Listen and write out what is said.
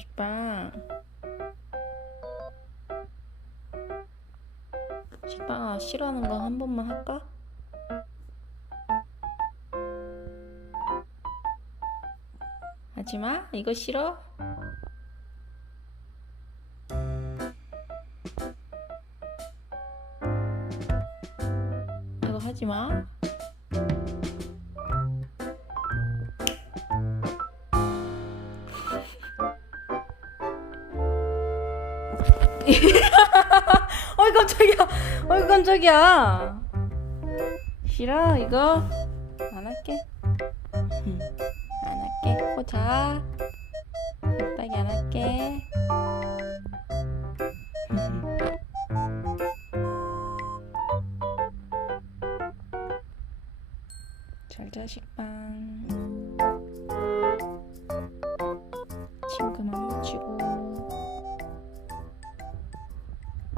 식빵. 식빵아, 싫어하는 거 한 번만 할까? 하지마. 이거 싫어? 이거 하지마. 어이 깜짝이야. 어이 깜짝이야. 싫어 이거? 안 할게. 안 할게. 보자. 깜빡이 안 할게. 잘자 식빵.